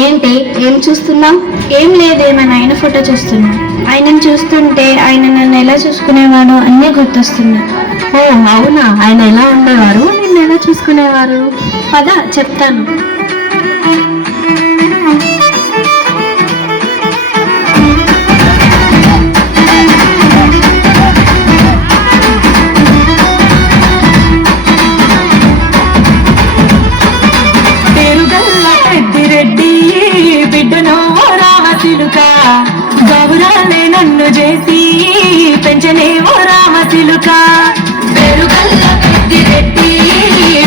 ఏంటి ఏం చూస్తున్నావు? ఏం లేదే, మా నాయన ఫోటో చూస్తున్నా. ఆయనను చూస్తుంటే ఆయన నన్ను ఎలా చూసుకునేవాడో అన్నీ గుర్తొస్తున్నాయి. ఓ అవునా, ఆయన ఎలా ఉండేవారు, నిన్ను ఎలా చూసుకునేవారు? పద చెప్తాను. బిడ్డను రామసిలుక గౌరాలే నన్ను చేసి పెంచనే ఓ రామసిలుక పెరుగల్ల పెద్దిరెడ్డి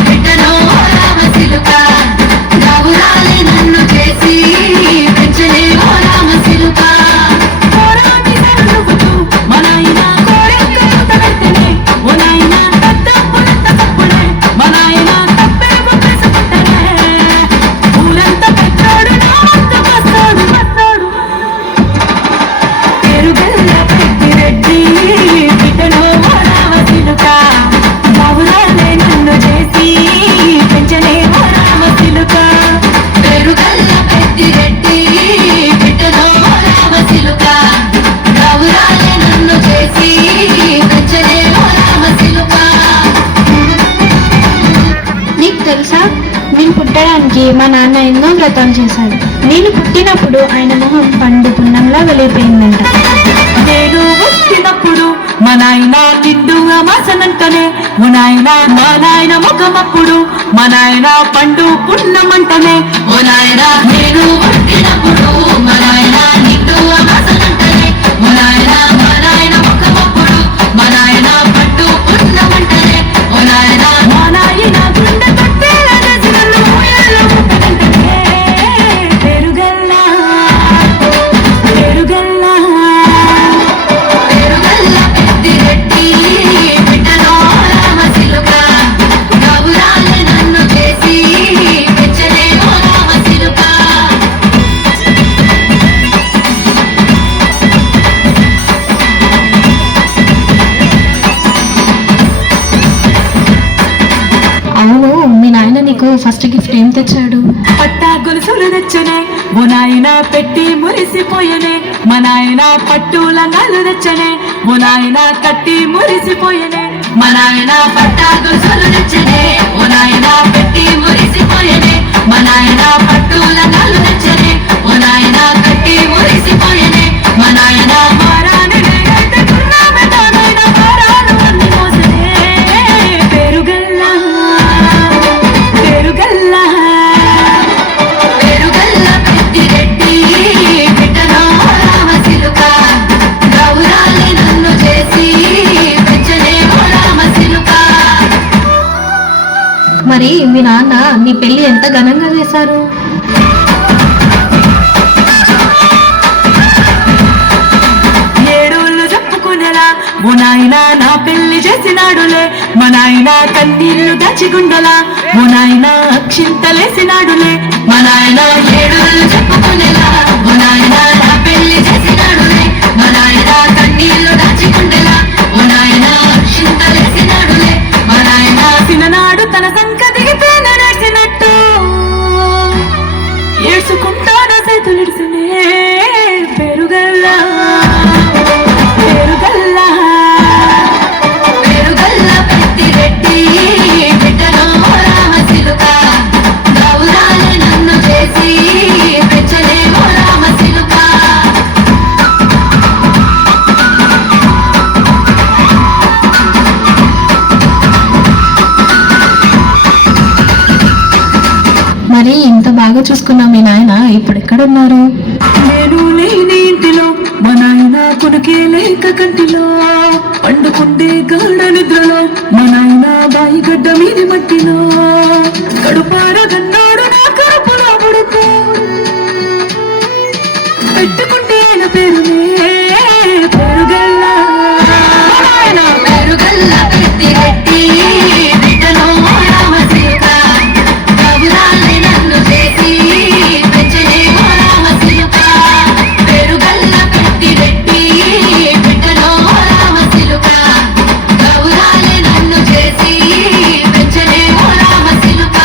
బిడ్డను రామసిలుక గౌరాలే నన్ను చేసి పెంచనే ఓ రామసిలుక మా నాన్న ఎన్నో వ్రతాలు చేశాడు. నేను పుట్టినప్పుడు ఆయన మొహం పండు పున్నంలా వెలిగిపోయిందంట. నేను పుట్టినప్పుడు మా నాయన నిండు అమాసనంటనే మా నాయన ముఖమప్పుడు మా నాయన పండు పున్నమంటనే ఓ నాయన నేను పుట్టినప్పుడు మా నాయన నిండు అమాసనంటనే మా నాయన ముఖమప్పుడు మా నాయన పండు పున్నమంటనే ఓ నాయన మా నాయన గుండె ఫస్ట్ గిఫ్ట్ ఏం తెచ్చాడు? పట్టా గొలుసులు తెచ్చనే ఓ నాయన పెట్టి మురిసిపోయనే మా నాయన పట్టు లంగాలు తెచ్చనే ఓ నాయన కట్టి మురిసిపోయనే మా నాయన పట్టా గొలుసులు తెచ్చనే ఓ నాయన పెట్టి మురిసిపోయనే మా నాయన పట్టు లంగాలు తెచ్చనే ఓ నాయన కట్టి మురిసిపోయనే మా నాయన మారాని అయితే కున్నామె తానైన మారాలు అన్ని మోసనే పెరుగల్లా మరి మీ నాన్న నీ పెళ్లి ఎంత ఘనంగా చేశారు? ఏడోళ్ళు చెప్పుకునేలా ఓ నాయన నా పెళ్లి చేసినాడులే మా నాయన కన్నీళ్లు దచ్చిగుండలా ఓ నాయన అక్షింతలేసినాడులే మా నాయన ఏడోళ్ళు చెప్పుకునేలా ఓ నాయన నా పెళ్లి చేసినాడులే మా నాయన కన్నీళ్లు దాచిగుండలా ఓ నాయన అక్షింతలేసినాడులే మా నాయన చిన్ననాడు తన సంక దిగితే నడిచినట్టు ఏడ్చుకుంటాను చేతులిడిసినే పెరుగల్లా పెద్దిరెడ్డి బిడ్డను రామసిలుక గౌరాలే నన్ను చేసి పెంచనే ఓ రామసిలుక మరి ఇంత బాగా చూసుకున్న మీ నాయన ఇప్పుడు ఎక్కడున్నారు? నేను లేని ఇంటిలో మా నాయన కొడుకే లేక కంటిలో పండుకుండే గాఢ నిద్రలో మా నాయన బాయి గడ్డ మీది మట్టిలో కడుపారగన్నాడు నా కడుపులో పడుకో పెట్టుకుంటే ఆయన పేరునే పెరుగల్లా పెరుగల్లా పెద్దిరెడ్డి బిడ్డను రామసిలుక గౌరాలే నన్ను చేసి పెంచనే ఓ రామసిలుక పెరుగల్లా పెద్దిరెడ్డి బిడ్డను రామసిలుక గౌరాలే నన్ను చేసి పెంచనే ఓ రామసిలుక